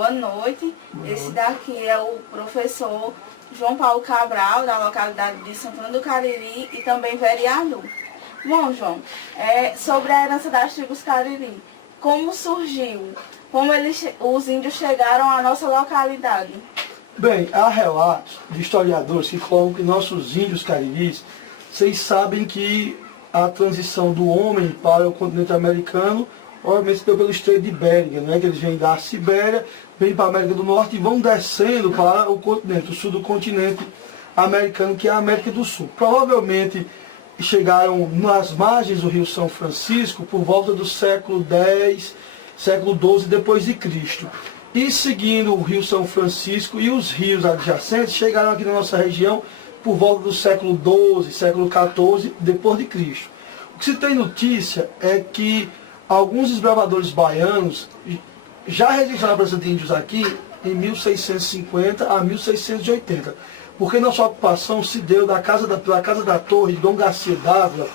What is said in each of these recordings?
Boa noite. Esse daqui é o professor João Paulo Cabral, da localidade de Santana do Cariri e também vereador. Bom, João, sobre a herança das tribos Cariri, como surgiu? Como os índios chegaram à nossa localidade? Bem, há relatos de historiadores que colocam que nossos índios cariris, vocês sabem que a transição do homem para o continente americano, obviamente se deu pelo Estreito de Bering, né? Que eles vêm da Sibéria, vêm para a América do Norte e vão descendo para o continente, o sul do continente americano, que é a América do Sul. Provavelmente chegaram nas margens do Rio São Francisco por volta do século X, século XII depois de Cristo. E seguindo o Rio São Francisco e os rios adjacentes, chegaram aqui na nossa região por volta do século XII, século XIV depois de Cristo. O que se tem notícia é que alguns desbravadores baianos já registraram a presença de índios aqui em 1650 a 1680, porque nossa ocupação se deu pela Casa da Torre de Dom Garcia d'Ávila,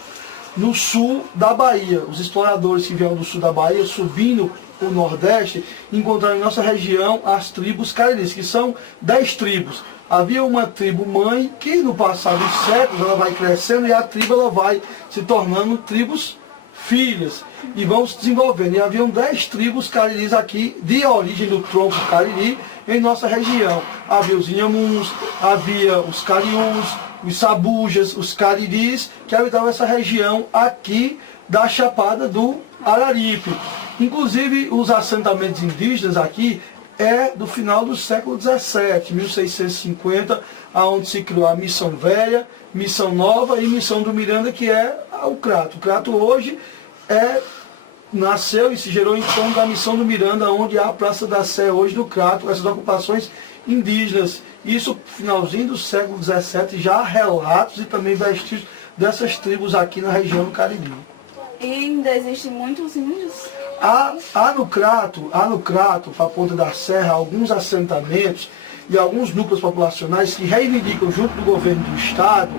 no sul da Bahia. Os exploradores que vieram do sul da Bahia, subindo o Nordeste, encontraram em nossa região as tribos cariris, que são 10 tribos. Havia uma tribo mãe que no passado dos séculos ela vai crescendo e a tribo ela vai se tornando tribos filhas e vão se desenvolvendo. E haviam 10 tribos cariris aqui, de origem do tronco cariri, em nossa região. Havia os inhamuns, havia os cariús, os sabujas, os cariris, que habitavam essa região aqui da Chapada do Araripe. Inclusive, os assentamentos indígenas aqui do final do século XVII, 1650, onde se criou a Missão Velha, Missão Nova e Missão do Miranda, que é o Crato. O Crato hoje nasceu e se gerou em torno da Missão do Miranda, onde há a Praça da Sé hoje do Crato, essas ocupações indígenas. Isso, finalzinho do século XVII, já há relatos e também vestígios dessas tribos aqui na região do Cariri. E ainda existem muitos índios? Há no Crato, para a Ponta da Serra, alguns assentamentos e alguns núcleos populacionais que reivindicam junto do governo do Estado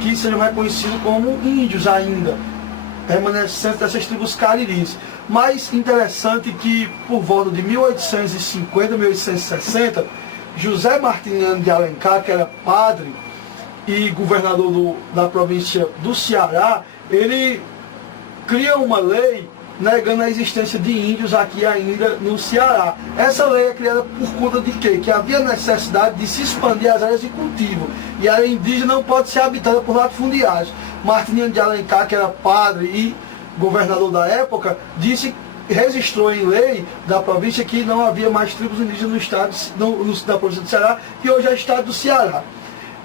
que sejam reconhecidos como índios ainda, remanescentes dessas tribos cariris. Mas interessante que por volta de 1850, 1860, José Martiniano de Alencar, que era padre e governador da província do Ceará, ele cria uma lei negando a existência de índios aqui ainda no Ceará. Essa lei é criada por conta de quê? Que havia necessidade de se expandir as áreas de cultivo. E a área indígena não pode ser habitada por latifundiários. Martiniano de Alencar, que era padre e governador da época, registrou em lei da província que não havia mais tribos indígenas no estado, da província do Ceará, que hoje é o estado do Ceará.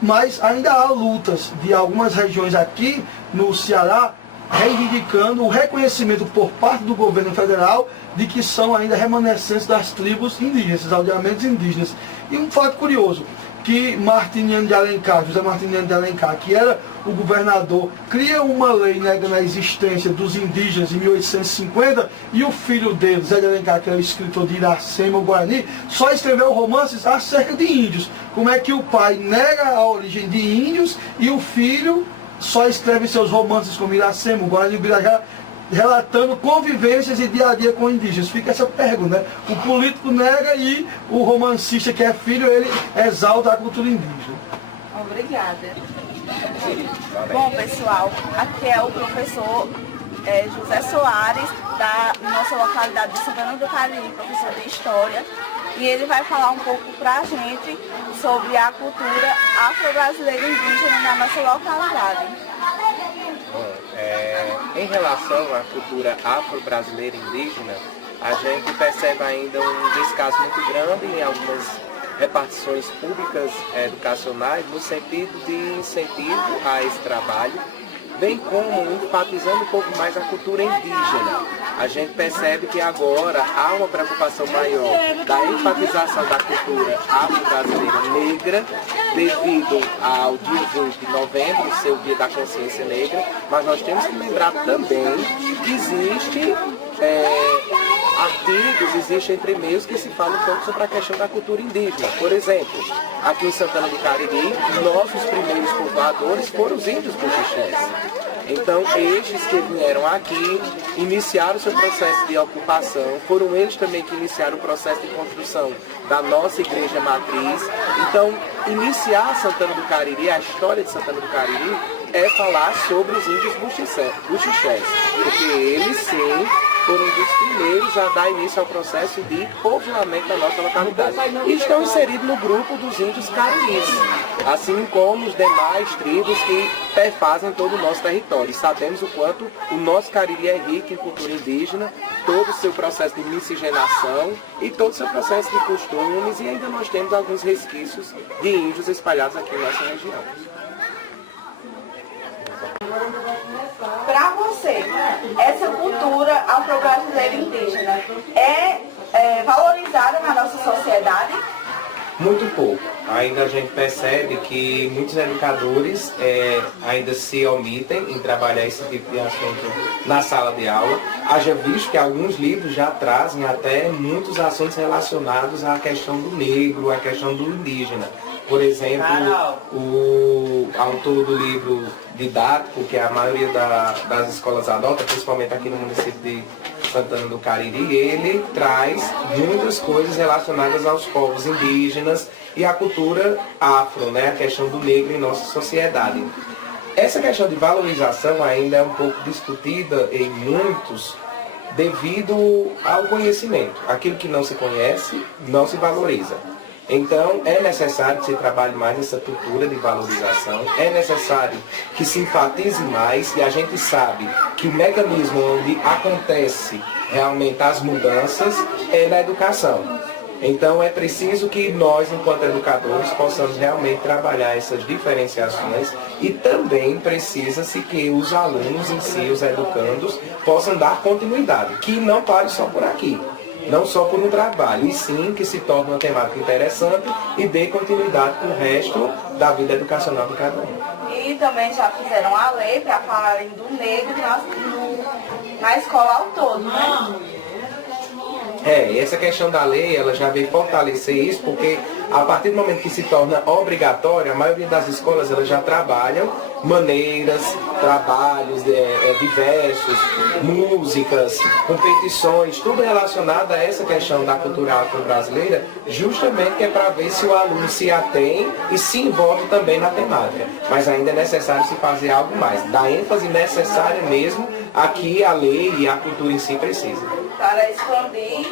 Mas ainda há lutas de algumas regiões aqui no Ceará reivindicando o reconhecimento por parte do governo federal de que são ainda remanescentes das tribos indígenas, esses aldeamentos indígenas. E um fato curioso, que Martiniano de Alencar, José Martiniano de Alencar, que era o governador, cria uma lei negando a existência dos indígenas em 1850, e o filho dele, Zé de Alencar, que era o escritor de Iracema, o Guarani, só escreveu romances acerca de índios. Como é que o pai nega a origem de índios e o filho só escreve seus romances como Iracema, o Guarani e o Birajara, relatando convivências e dia a dia com indígenas? Fica essa pergunta, né? O político nega e o romancista, que é filho, ele exalta a cultura indígena. Obrigada. Bom, pessoal, aqui é o professor José Soares, da nossa localidade de Santana do Cariri, professor de História, e ele vai falar um pouco pra gente sobre a cultura afro-brasileira indígena na nossa localidade. Bom, em relação à cultura afro-brasileira indígena, a gente percebe ainda um descaso muito grande em algumas repartições públicas educacionais no sentido de incentivo a esse trabalho, bem como enfatizando um pouco mais a cultura indígena. A gente percebe que agora há uma preocupação maior da enfatização da cultura afro-brasileira negra, devido ao dia 20 de novembro, ser o dia da consciência negra, mas nós temos que lembrar também que existe artigos, existem entre-meios que se falam um pouco sobre a questão da cultura indígena. Por exemplo, aqui em Santana do Cariri, nossos primeiros povoadores foram os índios buxixins. Então, estes que vieram aqui, iniciaram o seu processo de ocupação, foram eles também que iniciaram o processo de construção da nossa igreja matriz. Então, iniciar Santana do Cariri, a história de Santana do Cariri, é falar sobre os índios buxixés, porque eles sim foram dos primeiros a dar início ao processo de povoamento da nossa localidade. E estão inseridos no grupo dos índios cariris, assim como os demais tribos que perfazem todo o nosso território. E sabemos o quanto o nosso Cariri é rico em cultura indígena, todo o seu processo de miscigenação e todo o seu processo de costumes, e ainda nós temos alguns resquícios de índios espalhados aqui em nossa região. Para você, essa cultura afro-brasileira indígena é valorizada na nossa sociedade? Muito pouco. Ainda a gente percebe que muitos educadores ainda se omitem em trabalhar esse tipo de assunto na sala de aula. Haja visto que alguns livros já trazem até muitos assuntos relacionados à questão do negro, à questão do indígena. Por exemplo, o autor do livro didático, que a maioria das escolas adota, principalmente aqui no município de Santana do Cariri, ele traz muitas coisas relacionadas aos povos indígenas e à cultura afro, né? A questão do negro em nossa sociedade. Essa questão de valorização ainda é um pouco discutida em muitos devido ao conhecimento. Aquilo que não se conhece, não se valoriza. Então, é necessário que se trabalhe mais essa cultura de valorização, é necessário que se enfatize mais, e a gente sabe que o mecanismo onde acontece realmente as mudanças é na educação. Então, é preciso que nós, enquanto educadores, possamos realmente trabalhar essas diferenciações, e também precisa-se que os alunos em si, os educandos, possam dar continuidade, que não pare só por aqui. Não só por um trabalho, e sim que se torne uma temática interessante e dê continuidade com o resto da vida educacional de cada um. E também já fizeram a lei para falarem do negro na escola ao todo, né? E essa questão da lei, ela já veio fortalecer isso, porque a partir do momento que se torna obrigatória, a maioria das escolas elas já trabalham maneiras, trabalhos diversos, músicas, competições, tudo relacionado a essa questão da cultura afro-brasileira, justamente que é para ver se o aluno se atém e se envolve também na temática. Mas ainda é necessário se fazer algo mais, da ênfase necessária mesmo a que a lei e a cultura em si precisam. Para expandir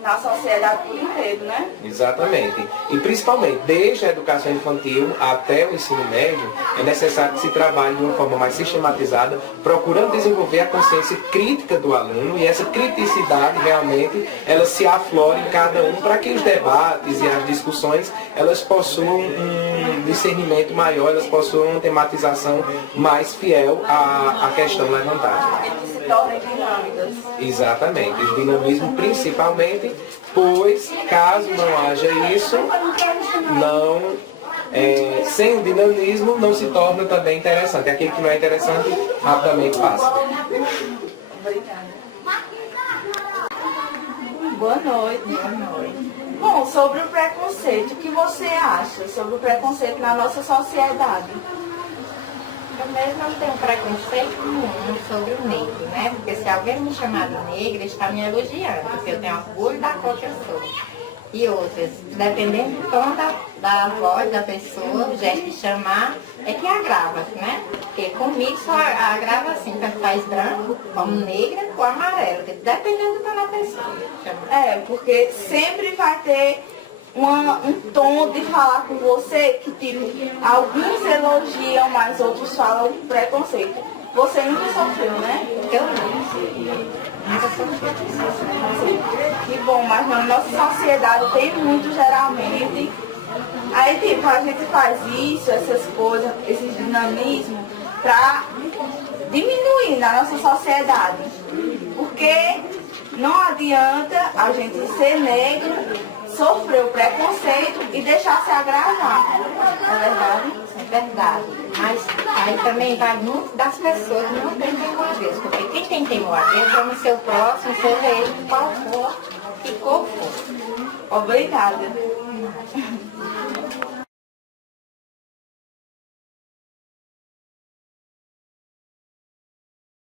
na sociedade por inteiro, né? Exatamente. E principalmente, desde a educação infantil até o ensino médio, é necessário que se trabalhe de uma forma mais sistematizada, procurando desenvolver a consciência crítica do aluno, e essa criticidade realmente, ela se aflora em cada um, para que os debates e as discussões, elas possuam um discernimento maior, elas possuam uma tematização mais fiel à questão levantada. Se tornem dinâmicas. Exatamente. O dinamismo principalmente, pois caso não haja isso, sem o dinamismo não se torna também interessante. Aquilo que não é interessante rapidamente passa. Obrigada. Boa noite. Boa noite. Bom, sobre o preconceito, o que você acha sobre o preconceito na nossa sociedade? Eu mesmo não tenho preconceito nenhum sobre o negro, né? Porque se alguém me chamar de negra, está me elogiando, porque eu tenho orgulho da cor que eu sou. E outras, dependendo do tom da voz da pessoa, o gesto de chamar, é que agrava, né? Porque comigo só agrava assim, tanto faz branco, como negra, ou amarelo, dependendo do tom da pessoa. Porque sempre vai ter um tom de falar com você que, tipo, alguns elogiam, mas outros falam preconceito. Você nunca sofreu, né? Eu não. Que bom, mas na nossa sociedade tem muito, geralmente. Aí, tipo, a gente faz isso, essas coisas, esses dinamismos, pra diminuir na nossa sociedade. Porque não adianta a gente ser negro, sofrer o preconceito e deixar se agravar. Não é verdade? É verdade. Mas aí também vai muito das pessoas que não têm teimosia. Porque quem tem teimosia ama o seu próximo, seja ele qual for e qual for. Obrigada.